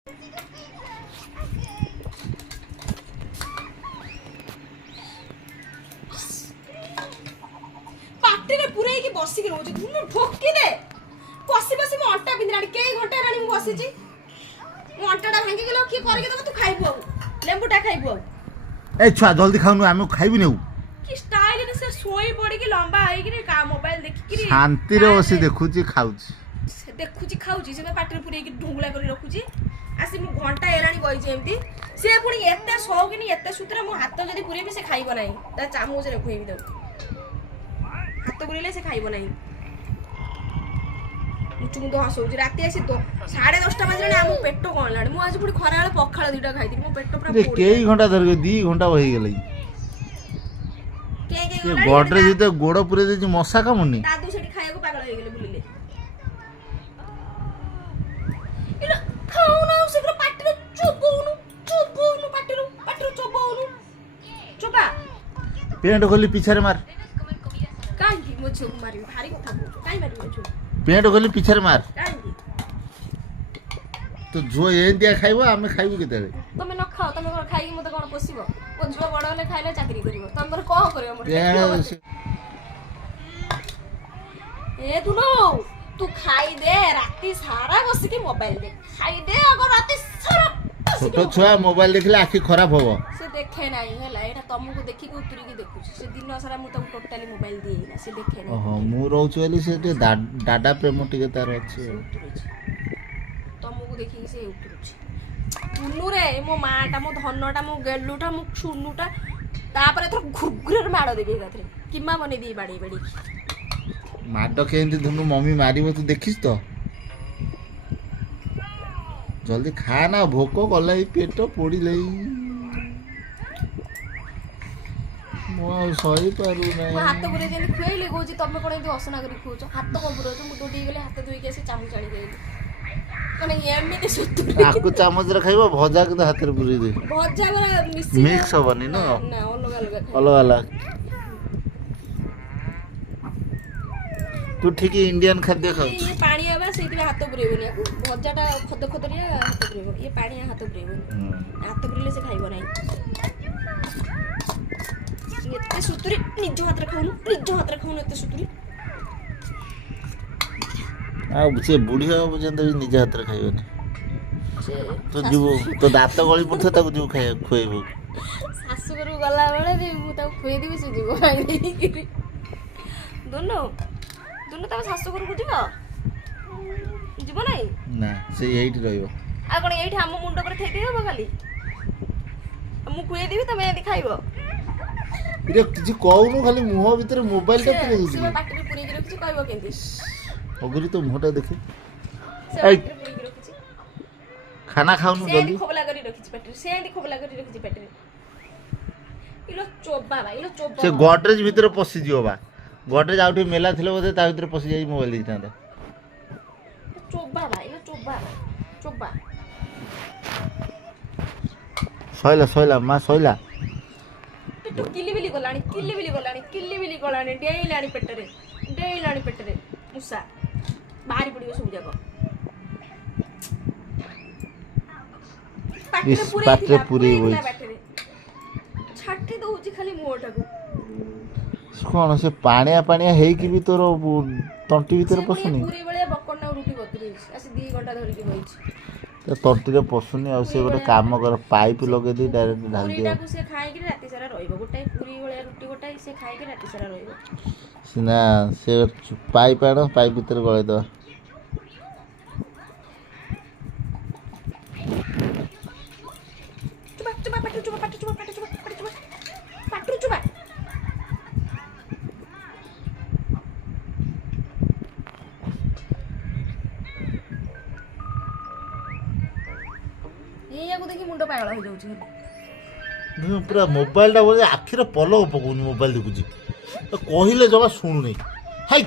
ପାଟିରେ ପୁରେଇକି ବସିକି ରହୁଛି ଧୁନୁ ଠୋକି ଦେ ବସି ବସି ମୋ ଅଣ୍ଟା ପିନ୍ଧିଲାଣି କେଇ ଘଣ୍ଟା ହେଲାଣି ମୁଁ ବସିଛି ମୋ ଅଣ୍ଟାଟା ଭାଙ୍ଗି ଗଲା କିଏ କରିକି ଦବ ତୁ ଖାଇବୁ ଆଉ ଲେମ୍ବୁଟା ଖାଇବୁ ଆଉ ଏ ଛୁଆ ଜଲ୍ଦି ଖାଉନୁ ଆମେ ଖାଇବୁନି ଆଉ କି ଷ୍ଟାଇଲରେ ସେ ଶୋଇ ପଡ଼ିକି ଲମ୍ବା ହେଇକିରି ମୋବାଇଲ ଦେଖିକିରି ଶାନ୍ତିରେ ବସି ଦେଖୁଛି ଖାଉଛି ସେ ଦେଖୁଛି ଖାଉଛି ସେ ପାଟିରେ ପୁରେଇକି ଢୁଙ୍ଗୁଳା କରି ରଖୁଛି ଆସି ମୁଁ ଘଣ୍ଟା ହେଲାଣି ବଇଛି ଏମିତି ସେ ପୁଣି ଏତେ ସଉକିନି ଏତେ ସୁତରା ମୋ ହାତ ଯଦି ପୁରେଇବି ସେ ଖାଇବ ନାହିଁ ତା ଚାମଚରେ ଖୁଏଇବି ତାକୁ ହାତ ପୁରେଇଲେ ସେ ଖାଇବ ନାହିଁ ମୁଚୁମୁଦ ହସଉଛି ରାତି ଆସି 10:30 ବାଜିଲାଣି ଆମ ପେଟ କଣ ହେଲାଣି ମୁଁ ଆଜି ପୁଣି ଖରାବେଳେ ପଖାଳ ଦିଟା ଖାଇଥିଲି ମୋ ପେଟ ପୁରା କେଇ ଘଣ୍ଟା ଧରିକି 2 ଘଣ୍ଟା ହେଇଗଲା ଗଡରେ ଯେତେ ଗୋଡ ପୁରେଇ ଦେଇଛି ମଶା କାମୁନି ଦାଦୁ ସେଠି ଖାଇବାକୁ ପାଗଳ ହେଇଗଲେ ବୁଲିଲେ ଖାଉନା ଶୀଘ୍ର ପାଟିରେ ଚୋବଉନୁ ପାଟିରୁ ଚୋବଉନୁ ଚୋବା ପେଣ୍ଟ ଖୋଲି ପିଛାରେ ମାର କାହିଁକି ମୋ ଝିଅକୁ ମାରିବି ଭାରି କଥା କହୁଛୁ କାହିଁ ମାରିବି ମୋ ଝିଅ ପେଣ୍ଟ ଖୋଲି ପିଛାରେ ମାର କାହିଁକି ତ ଝୁଅ ଏମିତିଆ ଖାଇବ ଆମେ ଖାଇବୁ କେତେବେଳେ ତମେ ନ ଖାଅ ତମେ କଣ ଖାଇକି ମତେ କଣ ପୋଷିବ ମୋ ଝିଅ ବଡ ହେଲେ ଖାଇଲେ ଚାକିରି କରିବ ତମେ ମୋର କଣ କରିବ ମୋର ଏ ଦୁନୁ ତୁ ଖାଇଦେ ରାତି ସାରା ବସିକି ମୋବାଇଲ ଦେ ଖାଇଦେ ଆଗ ରାତି ସାରା ଛୋଟ ଛୁଆ ମୋବାଇଲ ଦେଖିଲେ ଆଖି ଖରାପ ହବ ସେ ଦେଖେ ନାହିଁ ହେଲା ଏଇଟା ତମକୁ ଦେଖିକି ଉତୁରିକି ଦେଖୁଛି ସେ ଦିନ ସାରା ମୁଁ ତାକୁ ଟୋଟାଲି ମୋବାଇଲ ଦିଏ ନା ସେ ଦେଖେ ନାହିଁ ଓହୋ ମୁଁ ରହୁଛି ବୋଲି ସେ ଟିକେ ଦାଦା ପ୍ରେମ ଟିକେ ତାର ଅଛି ତମକୁ ଦେଖିକି ସେ ଉତୁରୁଛି ଟୁନୁରେ ମୋ ମାଟା ମୋ ଧନଟା ମୋ ଗେଲୁଟା ମୋ ସୁନୁଟା ତାପରେ ଏଥର ଘୁଘୁରରେ ମାଡ଼ ଦେବି ଏକାଥରେ କିମା ବନେଇ ଦେଇ ବାଡେଇ ମାଡ଼ କେମିତି ଧୁନୁ ମମି ମାରିବ ତୁ ଦେଖିଛୁ ତ ଜଲ୍ଦି ଖା ନା ଭୋକ କଲା ଏଇ ପେଟ ପୋଡ଼ିଲେ ମୁଁ ଆଉ ସହିପାରୁନାହିଁ ମୋ ହାତ ପୁରେଇ ଯେମିତି ଖୁଆଇଲି କହୁଛି ତମେ କଣ ଏମିତି ଅସନା କରି ଖୁଆଉଛ ହାତ କଣ ପୁରଉଛ ମୁଁ ଦୌଡ଼ିକି ଗଲେ ହାତ ଧୋଇକି ଆସି ଚାମଚ ଆଣିକି ଆଇଲି ମାନେ ଏମିତି ଆକୁ ଚାମଚରେ ଖାଇବ ଭଜା କିନ୍ତୁ ହାତରେ ପୁରେଇ ଦେ ଭଜା ମିକ୍ସ ହବନି ନା ଅଲଗା ଅଲଗା ତୁ ଠିକ ଇଣ୍ଡିଆନ ଖାଦ୍ୟ ଖାଉଛୁ ଇଏ ପାଣିଆ ବା ସେଇଥିପାଇଁ ହାତ ପୁରେଇବନି ଆକୁ ଭଜାଟା ଖଦରିଆ ହାତ ପୁରେଇବ ଇଏ ପାଣିଆ ହାତ ପୁରେଇବନି ହାତ ପୁରେଇଲେ ସେ ଖାଇବ ନାହିଁ ଏତେ ସୁତୁରି ନିଜ ହାତରେ ଖାଉନୁ ଏତେ ସୁତୁରି ଆଉ ସେ ବୁଢୀ ହବ ପର୍ଯ୍ୟନ୍ତ ବି ନିଜ ହାତରେ ଖାଇବନି ତୁ ଯିବୁ ତୋ ଦାନ୍ତ ଗଳି ପଡୁଥିବ ତାକୁ ଯିବୁ ଖୁଆଇବୁ ଶାଶୁ ଘରକୁ ଗଲାବେଳେ ବି ମୁଁ ତାକୁ ଖୁଆଇଦେବି ସେ ଯିବ ଖାଇଦେଇକିରି ଦୁନୁ ତମ ଶାଶୁ ଘରକୁ ଯିବ ନାଇଁ ନା ସେ ଏଇଠି ରହିବ ଆଉ କଣ ଏଇଠି ଆମ ମୁଣ୍ଡ ଉପରେ ଥେଇ ହବ ଖାଲି ମୁଁ ଖୁଆଇଦେବି ତମେ ଏମିତି ଖାଇବ କିଛି କହୁନୁ ଖାଲି ମୁହଁ ଭିତରେ ମୋବାଇଲ ଟା ପୁରେଇ ଦଉଛୁ ପାଟିରେ ପୁରେଇକି ରଖିଛି କହିବ କେମିତି ଅଗୁରି ତ ମୁହଁଟା ଦେଖେ ରଖିଛି ଖାନା ଖାଉନୁ ଜଲ୍ଦି ଖୋବଲା କରି ରଖିଛି ପାଟିରେ ଇଲୋ ଚୋବା ସେ ଗଡରେଜ ଭିତରେ ପଶିଯିବ ବା ଗଡରେଜ ଆଉ ଟିକେ ମେଲା ଥିଲେ ବୋଧେ ତା ଭିତରେ ପଶି ଯାଇ ମୋବାଇଲ ଦେଇଥାନ୍ତା ଚୋବା ସଇଲା ମା ସଇଲା କିଲିବିଲି ଗଲାଣି ଡେଇଲାଣି ପେଟରେ ମୂଷା ବାହାରି ପଡିବ ସବୁ ଯାକ ପାଟିରେ ପୁରେଇ ଛାଟି ଦଉଛି ଖାଲି ମୁହଁଟାକୁ କଣ ସେ ପାଣିଆ ହେଇକି ବି ତୋର ତଣ୍ଟି ଭିତରେ ପଶୁନି ପୁରୀ ଭଳିଆ ବକଟ ରୁଟି ବତୁରେଇଛି ଆସି 2 ଘଣ୍ଟା ଧରିକି ବଇଛି ତଣ୍ଟିରେ ପଶୁନି ଆଉ ସେ ଗୋଟେ କାମ କର ପାଇପ୍ ଲଗେଇ ଦେଇ ଡାଇରେକ୍ଟ ଢାଳି ଦିଅ ସେ ଖାଇକି ରାତି ସାରା ରହିବ ଗୋଟାଏ ପୁରୀ ଭଳିଆ ରୁଟି ଗୋଟାଏ ସେ ଖାଇକି ରାତି ସାରା ରହିବ ସିନା ସେ ପାଇପ୍ ଆଣ ପାଇପ୍ ଭିତରେ ଗଳେଇ ଦେବା ଏଇଆକୁ ଦେଖି ମୁଣ୍ଡ ପାଗଳ ହେଇଯାଉଛି ପୁରା ମୋବାଇଲଟା ବୋଧେ ଆଖିରେ ପଲକ ପକଉନି ମୋବାଇଲ ଦେଖୁଛି କହିଲେ ଜମା ଶୁଣୁନି ହାଇ